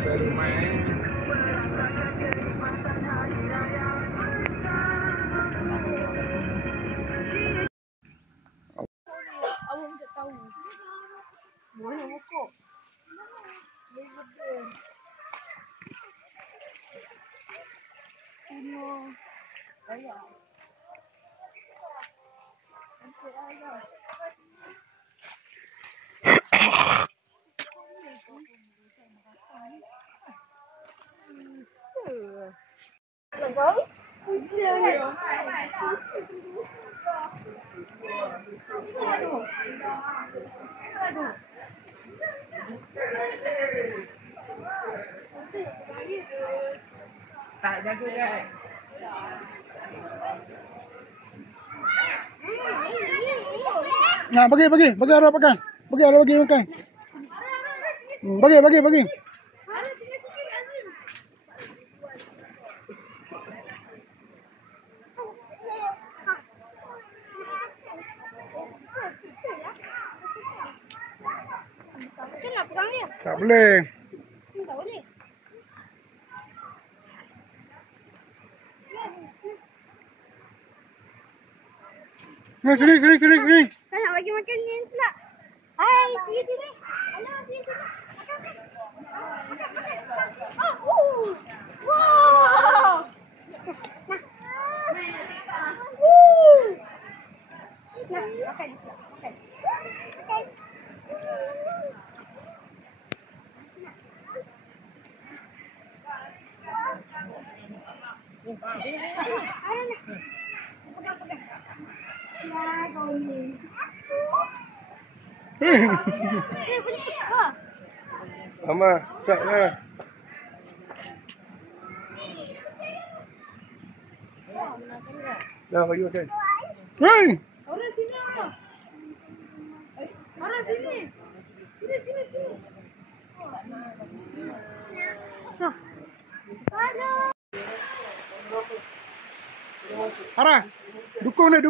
Selalu main. Awak tak tahu. Boleh pokok. Tengok. Ayah. Nampak ayah. Nampak? Tak jaga kan? Nah, bagi arah makan. Bagi arah bagi makan. Bagi. Macam nak pegang dia? Tak boleh. Tak boleh. Nah, sini. Kau nak bagi makan ni pula. Hai, sini. Hello, sini. Makan. Oh, wow. Nah, makan. Pegang. Ya, kau ni. Boleh pegang. Mama, saklah. Dah bagi makan. Hei! Orang sini. Orang sini. Sini. Aduh. Aras, dukung dia.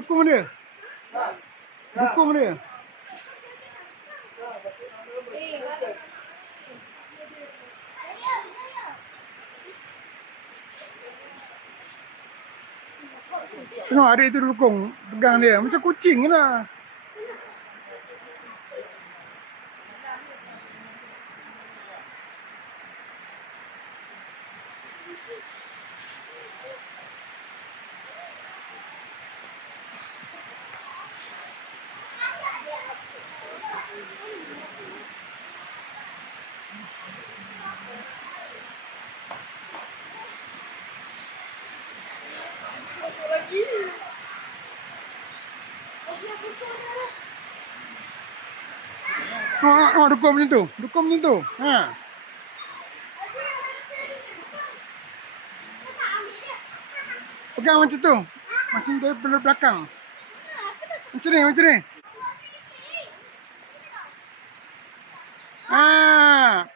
Tengok adik tu dukung, pegang dia. Macam kucing lah. Dukung macam tu. Ha. Pegang macam tu. Macam dia belakang. Macam ni.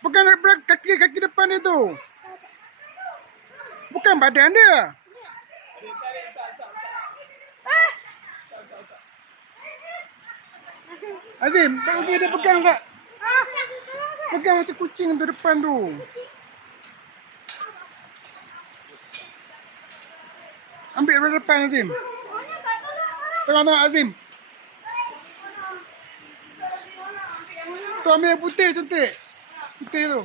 Pegang kaki depan dia tu. Bukan badan dia. Azim, bagi dia pegang tak? Pegang macam kucing tu depan tu. Ambil dari depan Azim. Tengok Azim. Tu ambil yang putih cantik. Putih tu.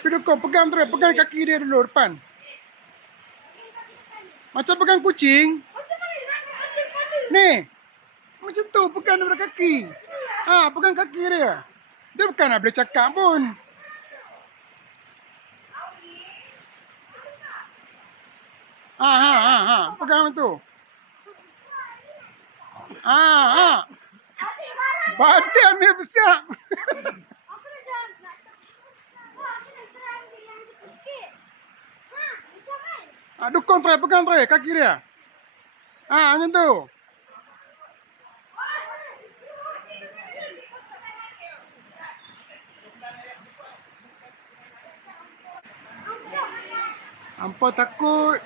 Pergi dukung, pegang terus. Pegang kaki dia dulu depan. Macam pegang kucing. Ni. Macam tu, pegang daripada kaki. Pegang kaki dia. Dia bukan nak boleh cakap pun. Pegang tu. Badan dia besar. Dukung try, pegang try kaki dia. Macam tu. Hampa takut.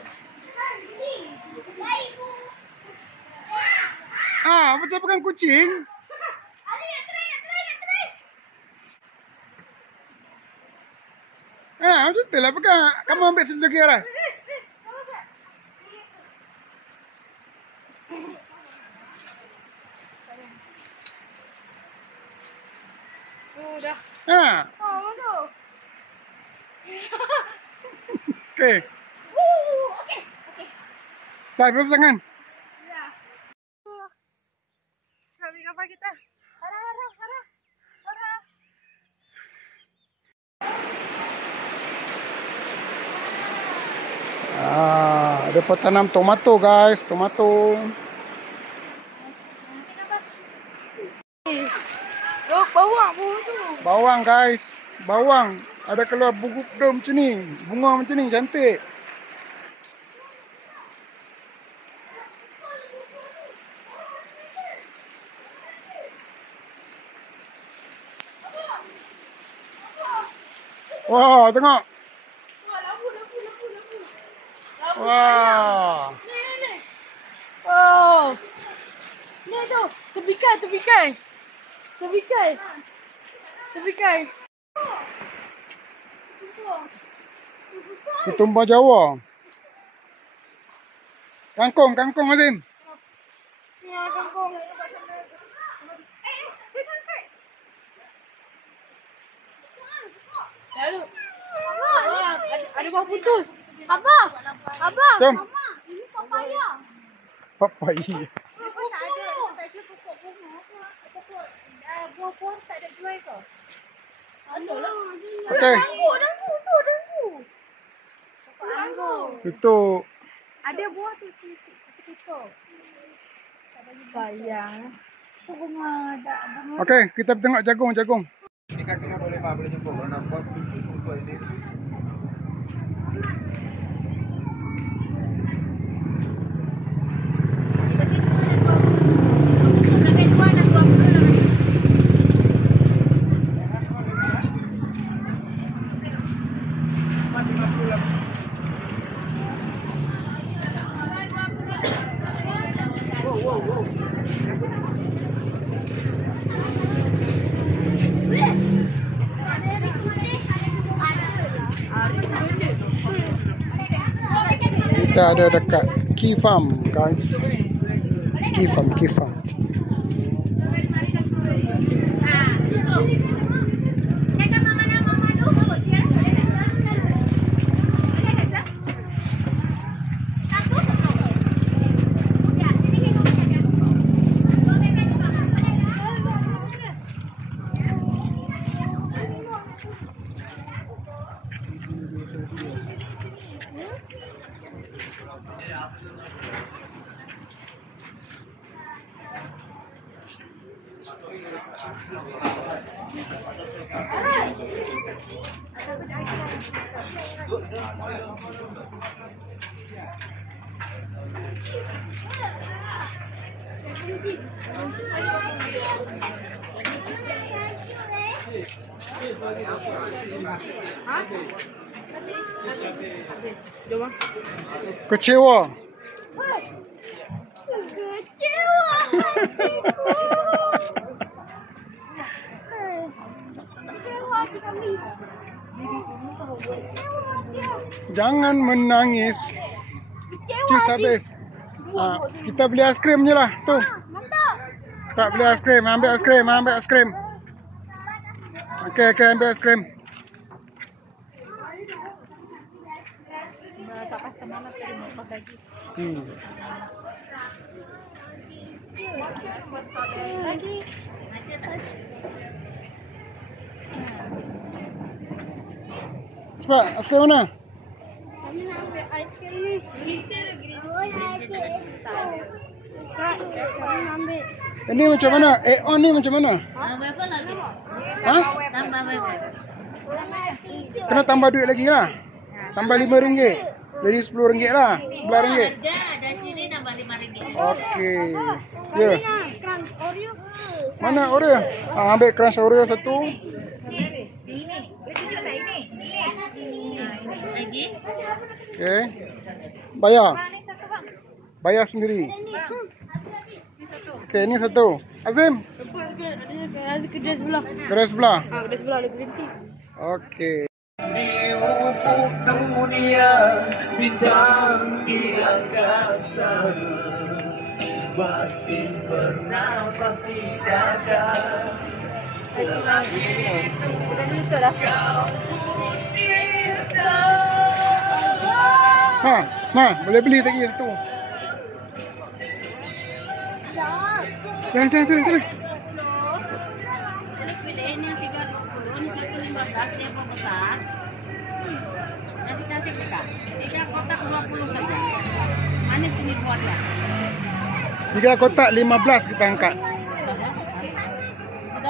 macam pegang kucing. Macam tu lah pegang. Kamu ambil satu lagi, Aras. Dah. Mana? Okey. Okey. Dah, basuh tangan. Ya. Kami apa kita? Harah. Ada petanam tomato, guys. Tomato. Bawang tu. Bawang, guys. Bawang. Ada keluar bunga macam ni. Bunga macam ni, cantik. Wah, tengok. Wah. Ni. Oh. Ni tu. Tepikai. Ketumbar Jawa. Kangkung Azim. Ya, kangkung. Lalu. Ada buah putus. Abah. Jom. Ini papaya. Papaya. Buah-buah tak ada jual ke? Ada lah. Okey. Danggu. Anggur. Tutup. Ada buah tu tutup. Tak bagi bayang. Tu bunga dak bunga. Okey, kita tengok jagung. Ini kakinya boleh jemput kalau nak buat kumpul ini. Kita ada dekat Key Farm, guys. Key Farm. Kecewa. Jangan menangis. Cus habis. Kita beli aiskrim je lah. Tu. Tak beli aiskrim. Ambil aiskrim. Okey, ambil aiskrim. Tak pasal mana tadi mau pakai lagi. Lagi. Cepat, aiskrim mana? Kami nak ambil aiskrim ni. Glitter. Kami nak ambil. Ini macam mana? On ni macam mana? Berapa lagi? Ha? Tambah berapa? Kena tambah duit lagi lah. Tambah RM5. Jadi RM10 lah. RM11. Dari sini tambah RM5. Okey. Ya. Crunch Oreo. Mana Oreo? Ambil crunch Oreo satu. Ini. Boleh tunjuk tak ini? Lagi. Okey. Bayar. Ni satu bang. Bayar sendiri. Ni satu. Okey, ini satu. Azim, Lepas ke ada kedai sebelah. kedai sebelah. Kedai sebelah ada berhenti. Okey. Di ufuk dunia, bintang di angkasa masih bernafas di dada. Kita tutup dah. Ha, boleh beli lagi satu. Jalan. Terus pilihin yang 320, ini 115, yang besar. Nanti kasih kita 3 kotak 20 saja. Manis ini buatnya. 3 kotak 15 kita angkat. Sudah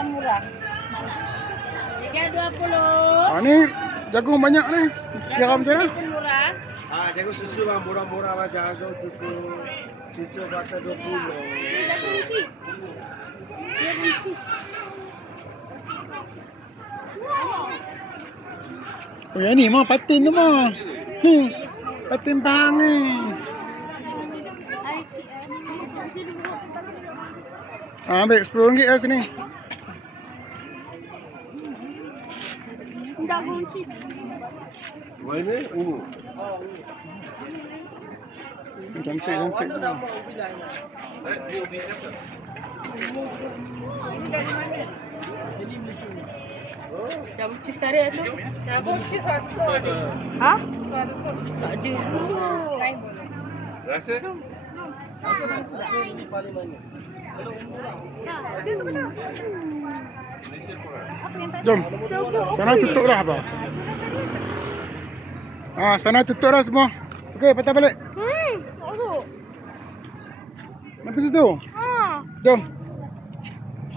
murah. Mana? 320. Ni jagung banyak ni. Garam macam mana? Murah. Jagung susu bang, murah-murah bang, jagung susu. Cucu pakai 20. Dah kunci. Dia kunci. Oh, yang ni mah patin tu mah. Ni, patin pahang ni. Ambil RM10 lah sini. Dah kunci. Mana? Cantik. Ini dari mana? Dah kunci tarik tu. Dah kunci satu. Ha? Tak ada pun. Rasa? Jom. Sana tutup dah apa? Sana tutup dah semua. Okey, patah balik. Masuk. Nampak situ? Ha. Jom.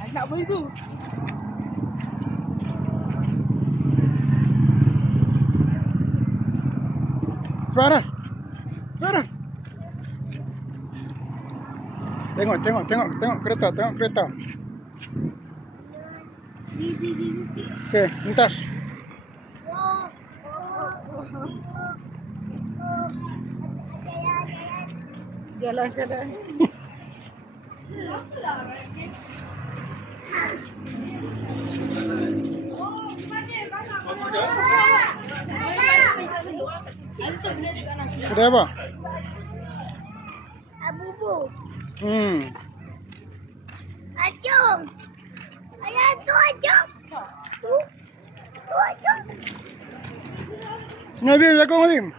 Nak beli tu. Paras. Tengok kereta. Okey, lintas. Jalan. Kedai apa? Abu-bu. Acung. Ayah tu acung. Tu acung. Ni dia jagung Azim.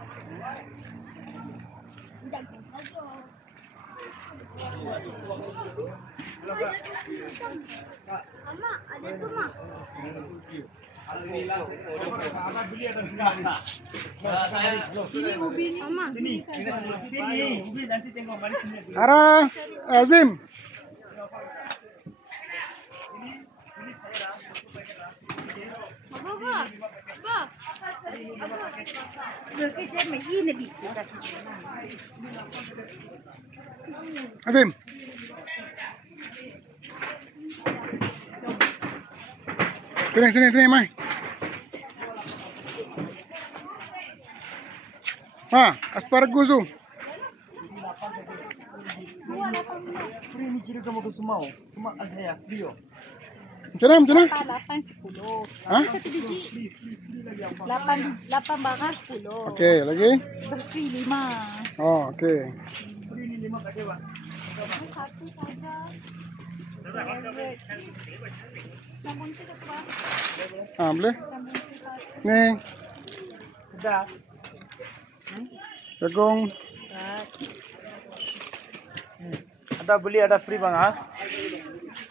Mama, ada tu mak. Ini ubi ni. Mama. Sini ubi nanti tengok balik sini. Arah Azim. Apa? Bekerja begini bi. Azim. Sini, Mai. Asparagus tu. Ini ciri kamu ke semau. Cuma saya Rio. Macam mana? 8 10. Ha? Satu biji. 8 barang 10. Okey, lagi? Bersih 5. Oh, okey. Ini 5 pakai bang. Satu saja. Namun tidak apa. Boleh? Ni. Sudah. Jagung. Ada beli ada free bang ha.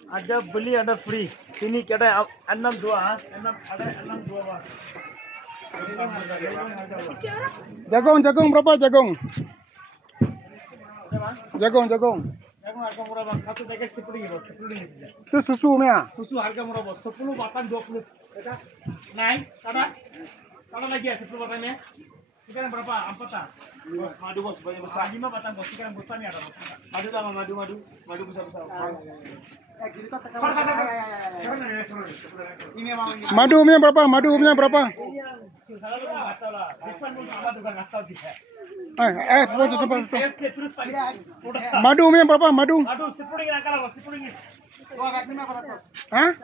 Ada beli ada free. Sini ada 6 2 ha. 6 ada 6 2 bang. Jagung berapa jagung? Jagung. Jagung harga murah bang. Satu paket 10 Itu susu punya. Susu harga murah bang. 10 batang 20. Kata? Naik, ada? Kalau lagi ya 10 batangnya. Sekarang berapa? 4 ah? Madu bos banyak besar. 5 batang bos. Sekarang besarnya ada. Madu tangan madu besar-besar. Ini emang ini. Madu punya berapa? Selalu nggak tahu lah. Depan pun sama juga nggak tahu dia. Foto sampai situ. Oke, terus Pak. Udah. Madu punya berapa? Madu? Aduh, sepuluh nak kalah, 10 ringgit. Hah?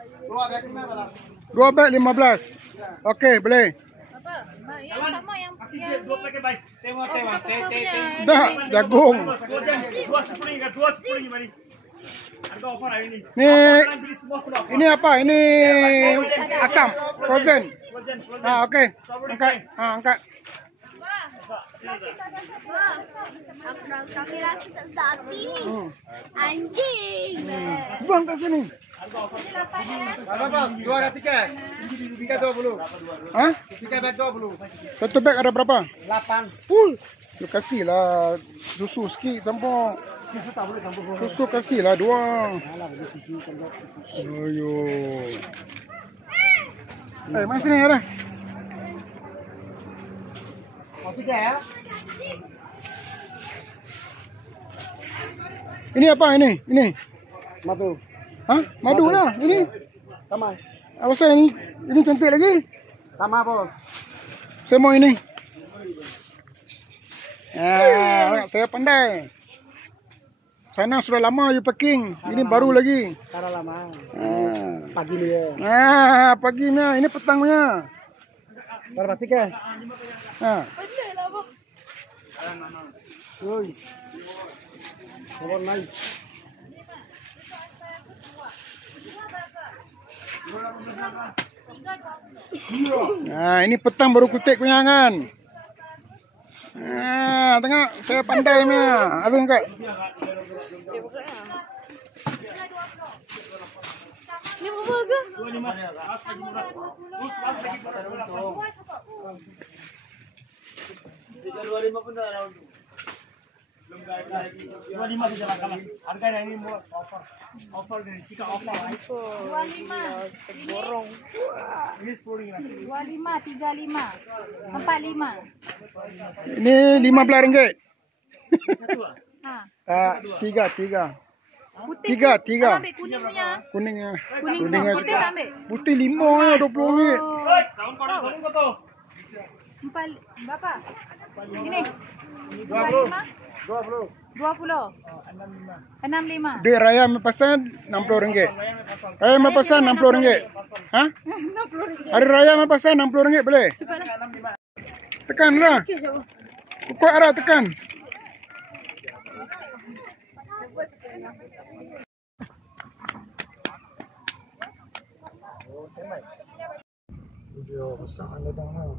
2 beg 15. Okey, boleh. Apa? Yang sama yang Kasih dia 2 paket baik. Tengok. Dah, jagung. Dua 10 ringgit, 10 ringgit mari. Harga offer hari ini. Ni Orang beli semua kena offer. ini apa? Ini asam frozen. Frozen. Okey. Angkat. Angkat. kamera kita tadi anjing. Buang kat sini. Berapa? 2 ada tiket. Tiket 20. Hah? Tiket beg 20. Satu beg ada berapa? 8. Lu kasihlah susu sikit sampai. Susu kasihlah 2. Ayo. Mari sini ada. Mau tiket ya? Ini apa ini? Ini. Madu. Hah? Madu lah. Ini. Sama. Apa saya ini? Ini cantik lagi. Sama bos. Semua ini. Saya pandai. Sana sudah lama you packing. Ini baru lagi. Cara lama. Pagi ni ya. Pagi ni. Ini petang punya. Berapa tiket? Oi. Kawan naik. Ini petang baru kutik punya kan. Tengok saya pandai punya. Habis angkat. Ini berapa ke? 25 pun dah round. 25 saja lah kalah. Harga dah ini murah. Offer dari Cika offer. 25. Borong. Ini 10 ringgit. 25, 35, 45. Ini RM15. Satu lah. Tiga. Putih. Tiga. Ambil kuning punya. Kuningnya. Kuning Kuningnya putih juga. tak ambil. Putih 5 ya RM20. Hei, tahun kau tu. Berapa? Ini. 20. 20. 65. Duit raya mepesan RM60. Raya mepesan RM60. Hah? 60 ringgit. Hari raya mepesan RM60 boleh? Cepatlah. Tekanlah. Kuat arah tekan. Video besar ledang ni.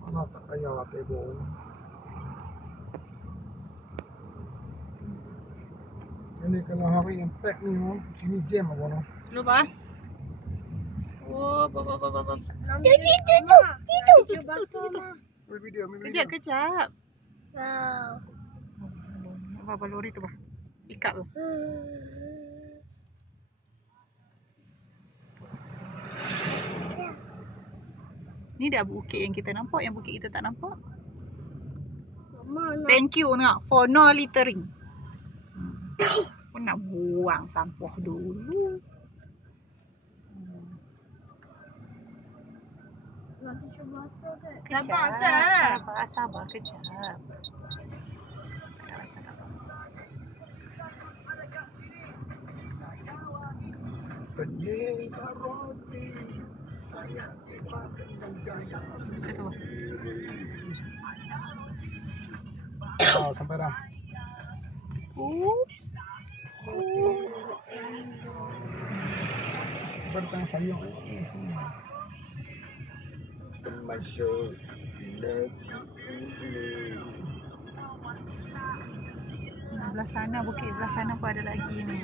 Mana tak kaya table. Ini kalau hari impact ni, sini jam apa no? Slow ba? Oh, baba. Video. Kejap. Apa lori tu bah? Ikat tu. Ni dah bukit yang kita nampak, yang bukit kita tak nampak. Thank you nak for no littering. Aku nak buang sampah dulu. Sabar kejap. Penyebar roti saya tiba dengan gaya Sudah. sampai dah. Bertang sayang. Masuk Belah sana, bukit belah sana pun ada lagi ni.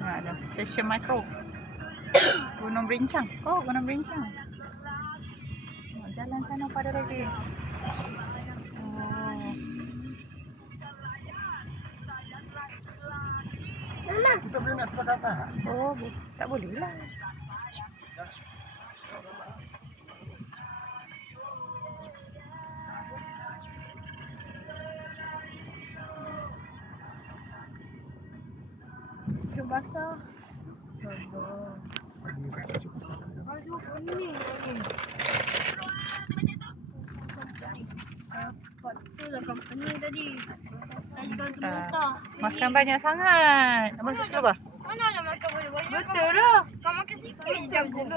Ada stesen metro. Gunung Berincang. Gunung Berincang. Jalan sana pun ada lagi. kita boleh nak sebelah atas. Tak boleh lah. Basah. Aduh, ini. dah company tadi. Tadi kalau termuntah. Makan banyak sangat. Abang susu bah? Mana lah makan banyak-banyak. Betul lah. Kau makan sikit je jagung.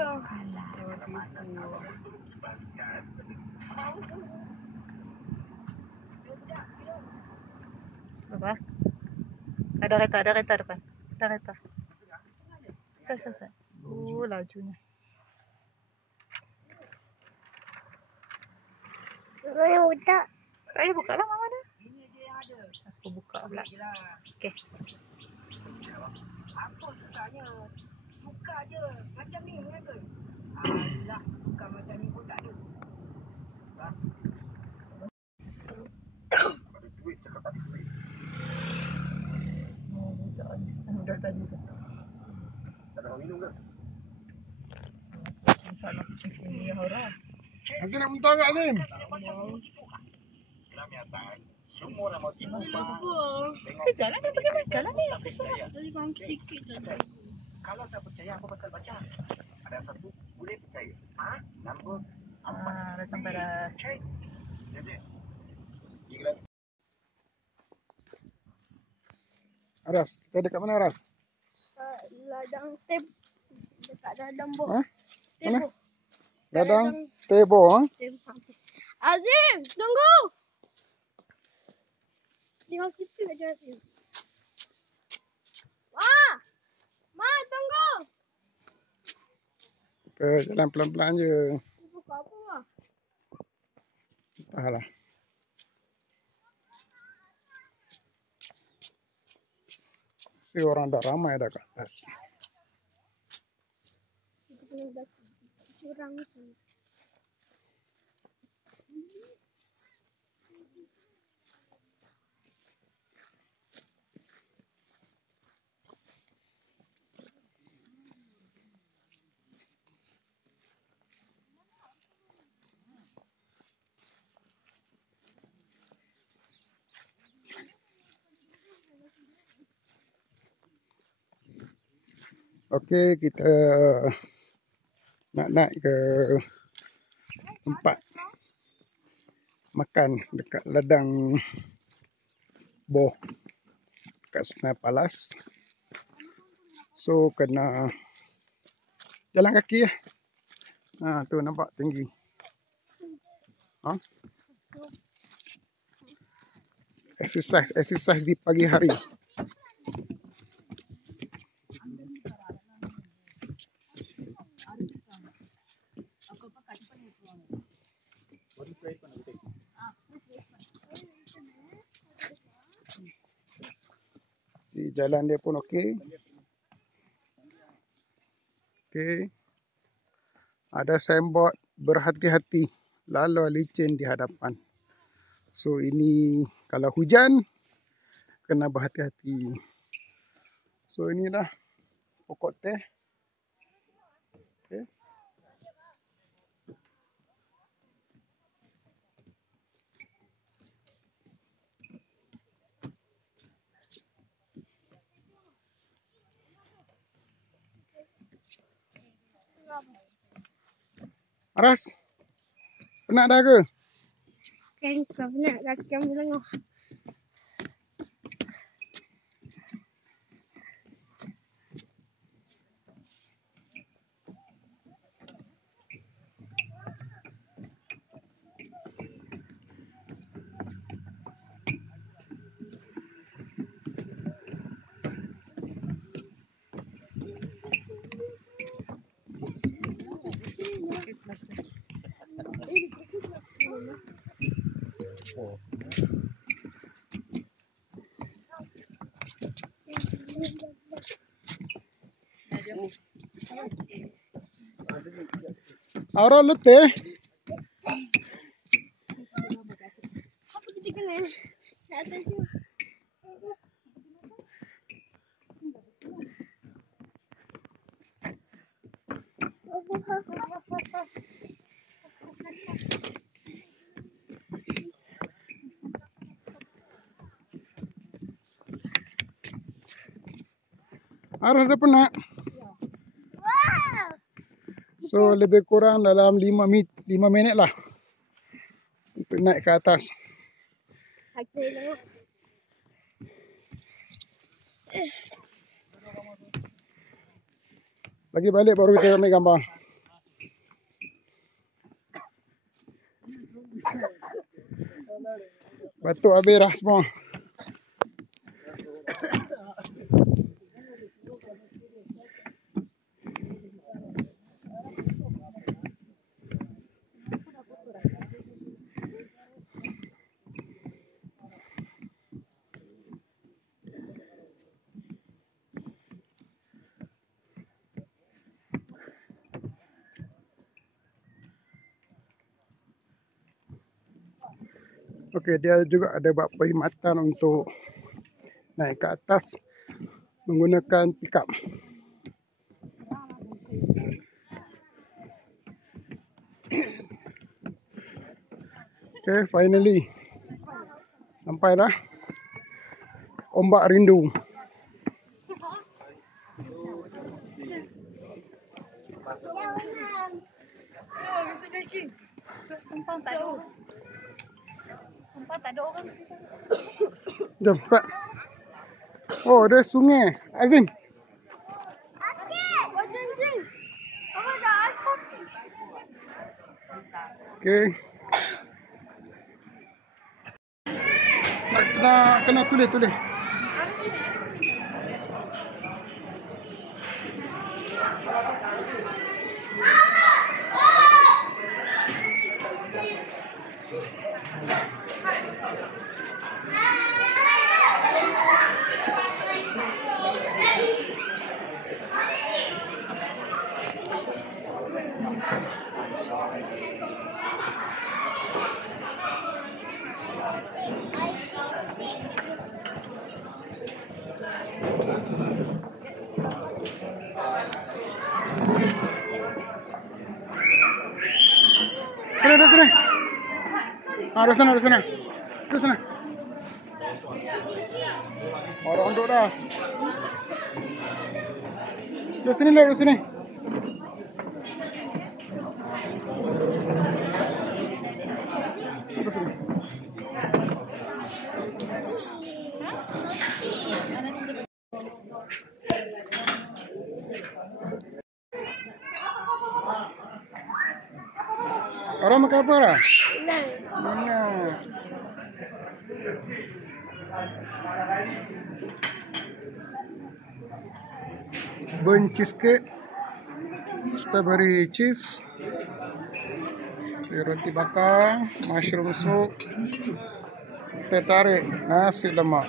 Apa? Ada kereta depan. Ada kereta. Sa. Lajunya. Mana buka? Saya buka lah mama dah. Aku buka pula. Okey. Apa susahnya? Buka je. Macam ni ke? Alah, bukan macam ni pun tak ada. Dah tadi tu. Tak ada minum ke? Salah kucing sini ya orang. Azim nak muntah kat Azim? Sekejap lah dia pergi makan lah ni. Susu. Tadi kau makan sikit je. Kalau tak percaya apa pasal baca? Ada satu boleh percaya. Nombor Dah sampai dah. check. Aras, kita dekat mana Aras? Ladang tep. Dekat ladang bok. Ha? Mana? Tebo. Ladang Tebo, ha? Azim, tunggu. Tengok kita kat Azim. Ma, tunggu. Jalan pelan-pelan je. Buka apa lah? Entahlah. Si orang dah ramai dah kat atas. Kita kena dah curang tu. Okey, kita nak naik ke tempat makan dekat ladang boh dekat Sungai Palas. So kena jalan kaki lah. Ha, tu nampak tinggi. Ha? Exercise di pagi hari. Di jalan dia pun okey. Okey. Ada signboard berhati-hati, lalu licin di hadapan. So ini kalau hujan kena berhati-hati. So inilah pokok teh. Okey. Aras, penat dah ke? Kan kau penat kaki kamu lengah. Aura letih. Apa kita kena? Kat atas tu. Aura dah penat. So lebih kurang dalam 5 minit lah untuk naik ke atas. Okay lah. Lagi balik baru kita ambil gambar. Batuk habis dah semua. Okey, dia juga ada buat perkhidmatan untuk naik ke atas menggunakan pickup. Okey, finally sampai dah. Ombak rindu. Tumpang tak ada. Tumpang tak ada orang. Jom, Pak. Oh, ada sungai. Azim. Okey. Kena tulis. Sini. Di sana. Orang duduk dah. Di sini. Orang makan apa dah? Mana? Burnt cheesecake, strawberry cheese, roti bakar, mushroom soup, teh tarik, nasi lemak.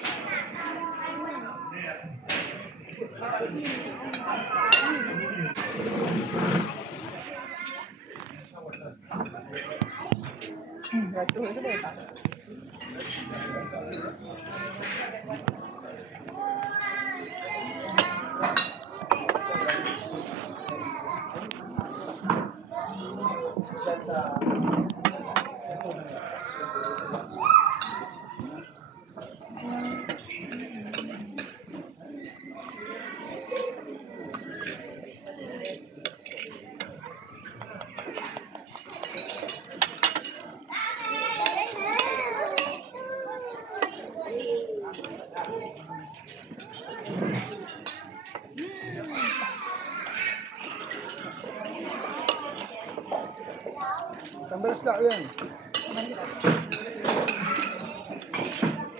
Tambah sedap kan?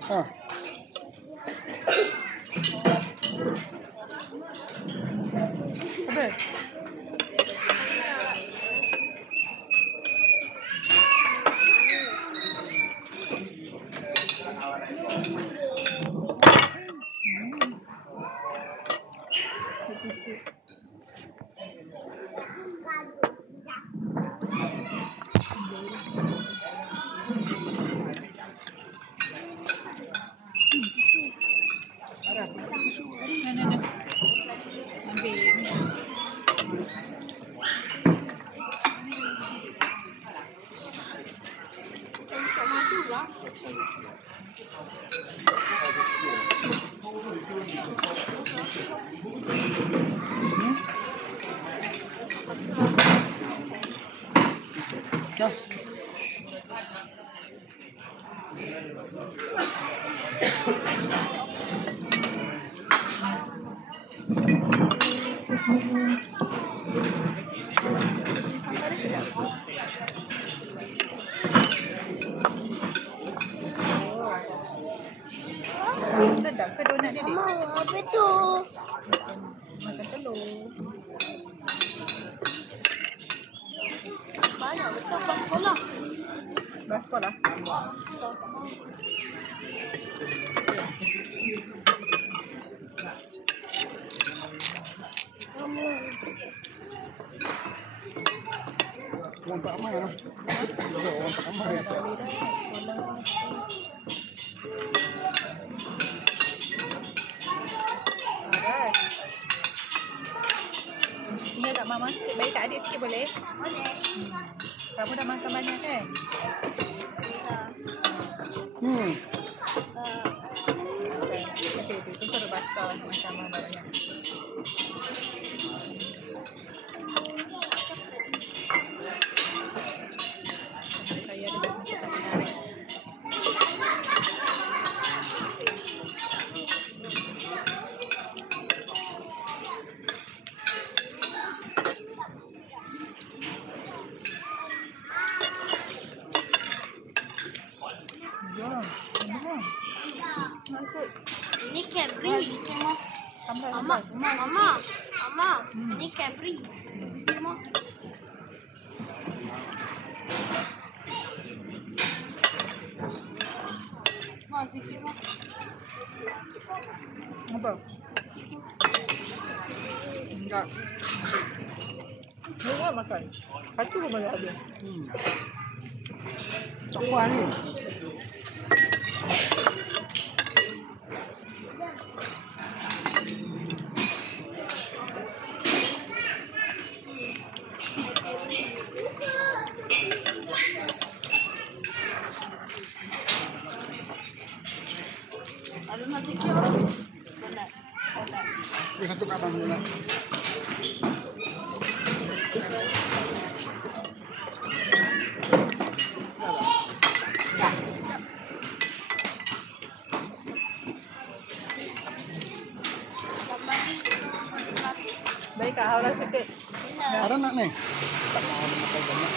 Ha. Habis. Sambal dia sedap. Sedap ke donat dia, Dik? Mama, apa tu? Makan telur. Banyak betul bas sekolah. Bas sekolah. Orang tak ramai lah. Orang tak ramai. Alright. Ini nak mama sikit. Bagi kat adik sikit boleh? Boleh. Kamu dah makan banyak kan? Okay. Itu suruh basah macam mama banyak. Saya ada macam tak menarik. Ini Cadbury. Mama, ini Cadbury. Sikit, Mak. Mak, sikit, Mak. Apa? Enggak. Dia makan. Satu pun boleh habis. Tak kuat ni. Ada nasi kio. Boleh. Dia satu kat abang dulu. Baik Kak Haura sikit. Ada nak ni? Tak mau makan banyak.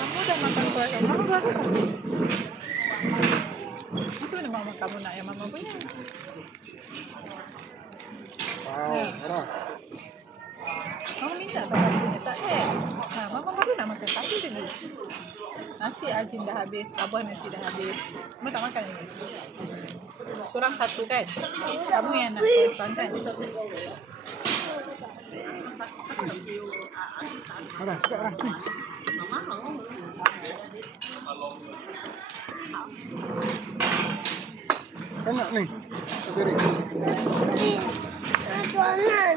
Kamu dah makan kuah. Kamu dah ada satu. Itu mana mama kamu nak yang mama punya? Wow, murah. Kamu minta tak kamu punya? Tak eh. Nah, mama baru nak makan satu lagi. Nasi Azim dah habis. Abah nasi dah habis. Kamu tak makan lagi? Kurang satu kan? Kamu yang nak kurang kan? Ada, sikit lah. Ni. Kau nak ni? Beri. Makanan.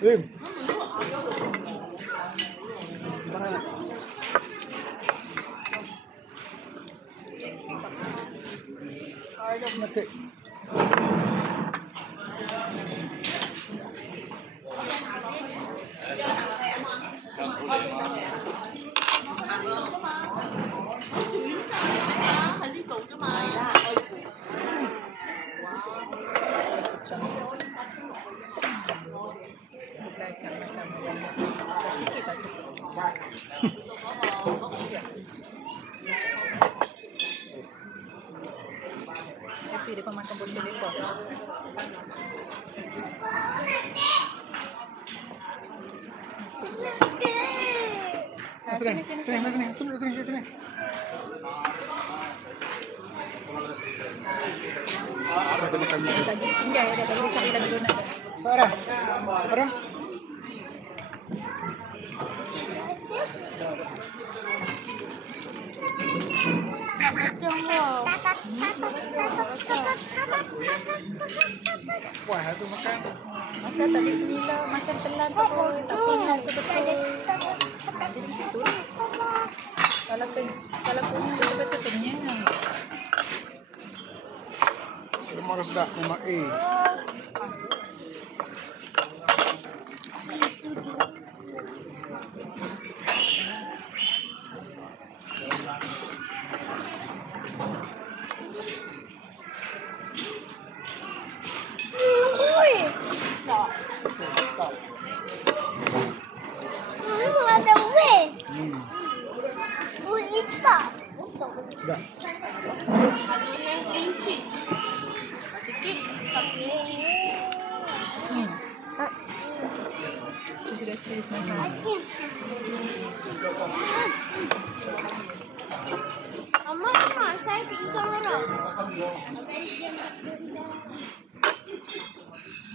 Lim. Tangan nak. Ada mati. Sikit tak cukup. Tapi dia makan portion lekor. Sini. Sini. Ada makan ni. Tinggal ada tadi dia cari lagi donat. Ada. Nak macam wow. Wah, tu makan. Makan tak bismillah, makan telan tak pun. Tak pun betul-betul. Jadi macam tu. Kalau kunyit betul-betul kenyang. Semua sedap memang A. Stop. Ada weh. Hmm. Buita. Sedap. Ada yang kelinci. Sikit tapi Sudah cheese mahal. Mama, saya tinggal orang.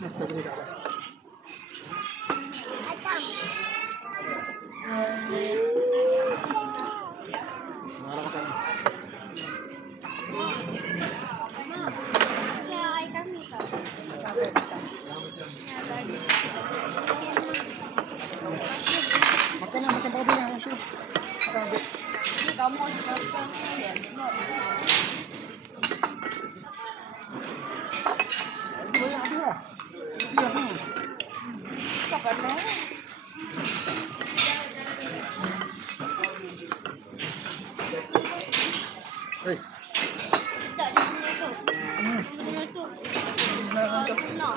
Mesti beri kat. Marah makan. Saya air kami tak. Makan lah, makan babi lah. Masuk. Makan babi. Kamu makan ya. Banyak habis lah. Siap ni. Tak pernah. Hei. Tak dia punya tu. Dia punya tu. Tuna.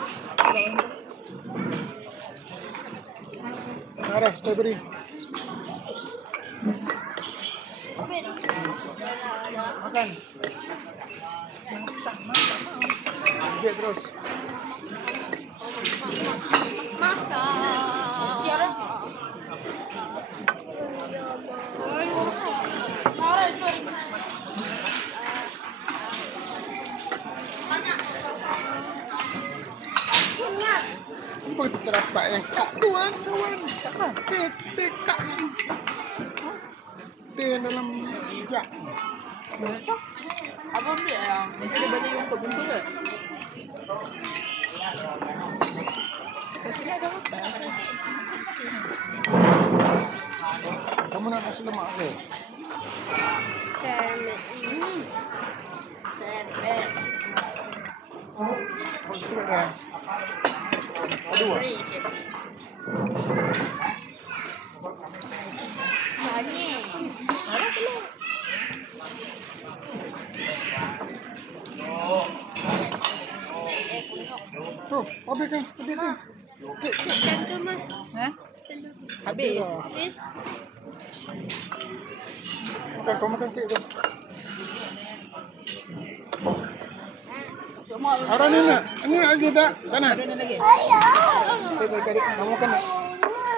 Marah, strawberry. Obet. Makan. Ambil terus. Makan. Tiara. Marah itu. Apa kita terapak yang kak tu kan kawan? Siapa? Teh kak ni. Teh dalam jak. Apa ambil yang dia bagi untuk bungkus ke? Kat sini ada apa? Kamu nak nasi lemak ke? Oh, itu kan? Aduh. Banyak. Ada belum? Tu, habis kan? Habis kan? Kek. Tentu mah. Ha? Habis. Habis. Makan, kau makan kek tu. Arah ni nak? Ni nak lagi tak? Tak nak? Ada ni lagi? Ayah. Adik, kamu makan tak?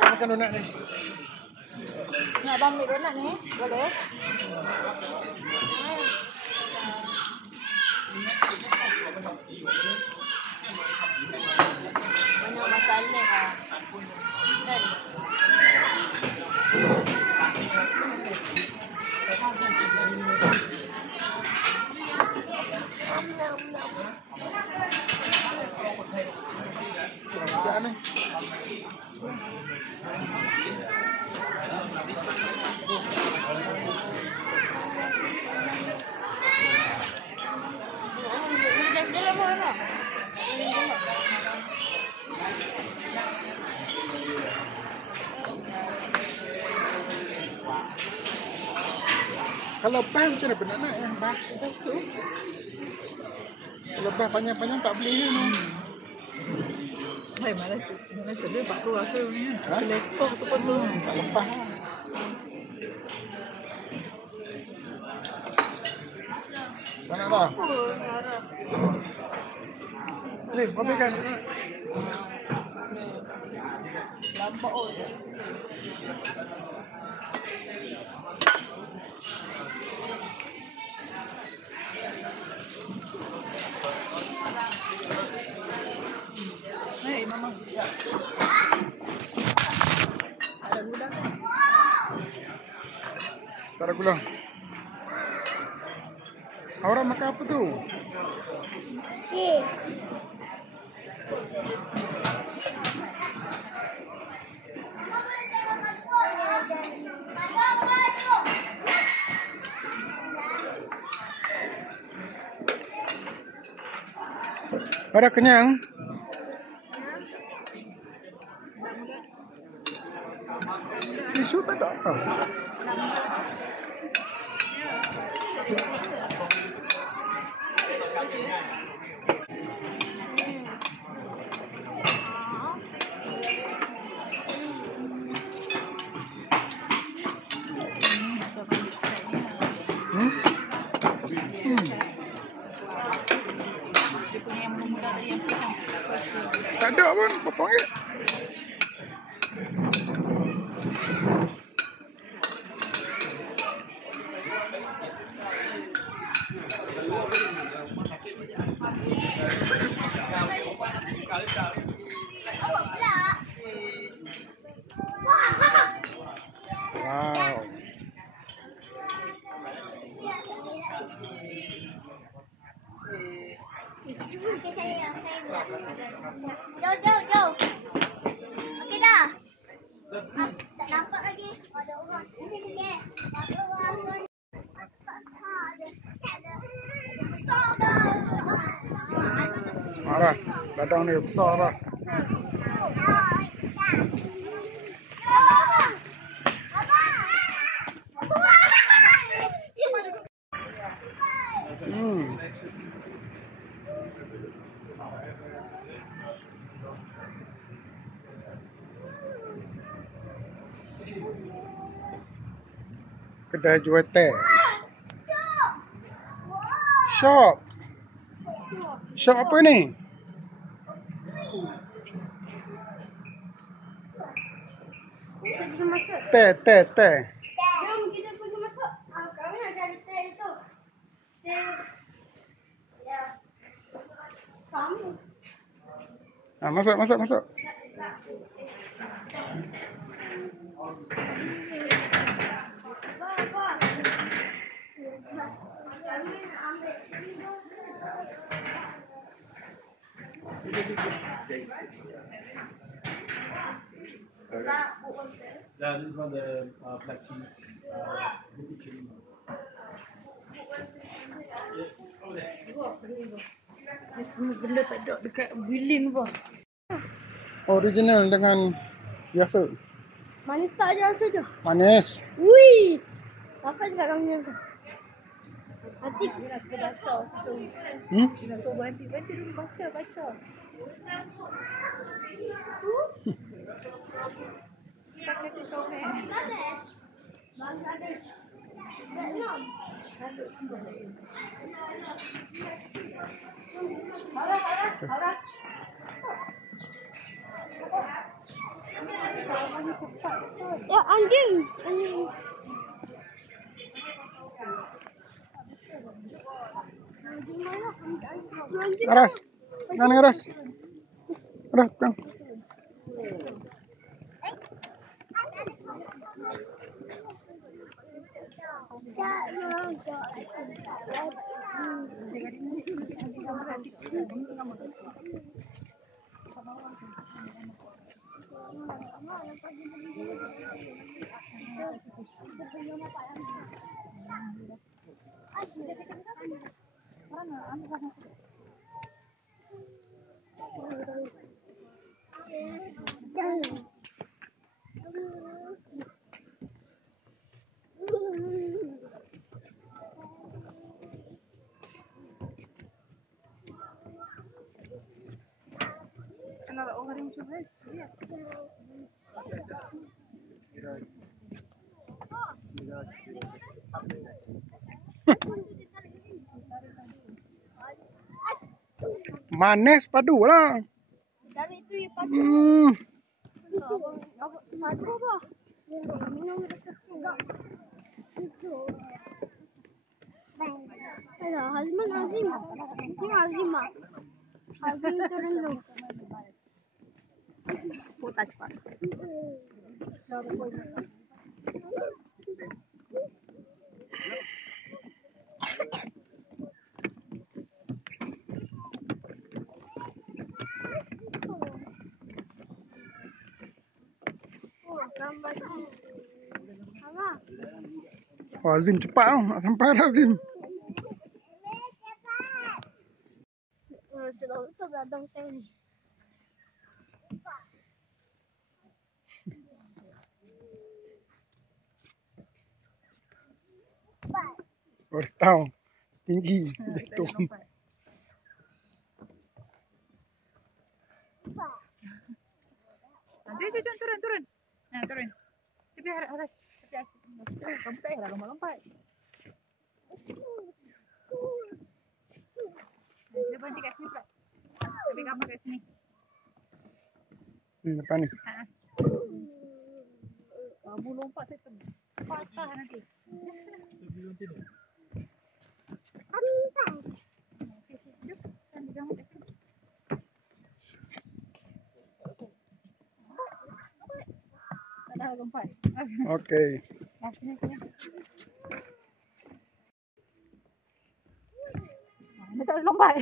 Makan donat ni. Nak abang ambil donat ni? Boleh? Banyak masalah lah. Kan? Kerajaan ni. Jalan mana? Kalau bah macam mana nak yang bah? Kalau bah panjang-panjang tak boleh ni. Hai, mana sedih Pak Tu rasa ni. Ha? Lekok tu pun tu. Tak lepas lah. Tak nak dah. Lim, habiskan. Lambat oh. Hai, Mama. Ada gudang kan? Tak ada gula. Orang makan apa tu? Okey. Ada kenyang? Tisu tak ada. Dia punya yang muda tu yang pisang. Tak ada pun, berapa ringgit? Wow. Jauh. Okey dah. Tak nampak lagi. Ada orang. Okey. Ada orang. Ras, dadang ni besar ras. Kedai jual teh. Shop. Shop apa ni? Teh. Jom kita pergi masuk. Kami nak cari teh itu. Teh. Ya. Sama. Masuk. Yeah, this one the black tea. Semua benda tak ada dekat Wilin pun. Original dengan biasa. Manis tak je rasa je. Manis. Wih. Apa juga kami tu? Nanti Dia nak suka baca situ. Dia nak suruh berhenti dulu baca. Tak kata komen. Bangladesh. Vietnam. Harap. Ya anjing. Aras. Mana Aras? Aras, pegang. Another orange juice. Manis padu lah. Dari tu yang padu. Padu apa? Minum dekat enggak. Alah, Hazman Azim. Ini Azim ah. Azim turun dulu. Putar cepat. Gambar. Apa? Oh, Azim cepat tau. Nak sampai dah Azim. Itu gadang saya ni. Bertau. Tinggi. Kita Jatuh. lompat. Jom, turun. Nah, turun. Tapi harus. Tapi asyik. Kamu tak payahlah lompat-lompat. Dia berhenti kat sini pula. Tapi kamu kat sini. Depan ni. Kamu lompat saya patah nanti. Kamu kat sini. Tak dah lompat. Okey. Dah, sini. Dia tak boleh lompat.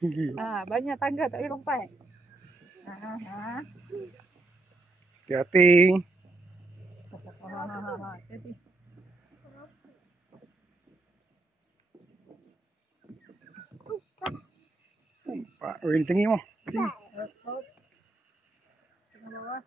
Tinggi. Banyak tangga tak boleh lompat. Hati-hati. Hati-hati. Pak, ini tinggi mah. Tinggi. Tengah bawah.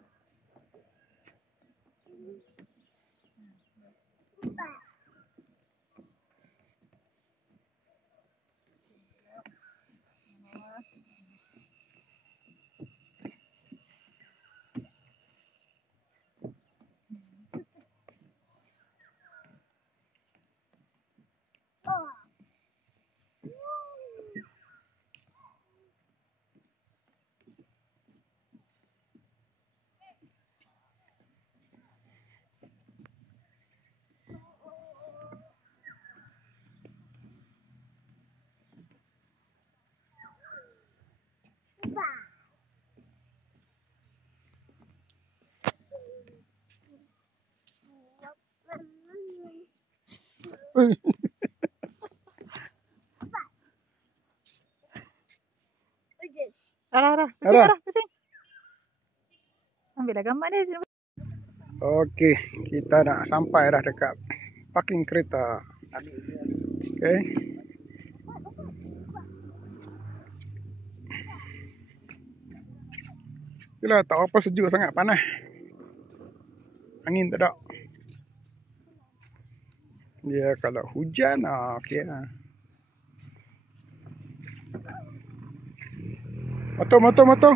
Arah. Pusing. Ambillah gambar dia sini. Okey, kita nak sampai dah dekat parking kereta. Okey. Itulah tak apa sejuk sangat, panas. Angin tak ada. Ya kalau hujan okey lah. Motor.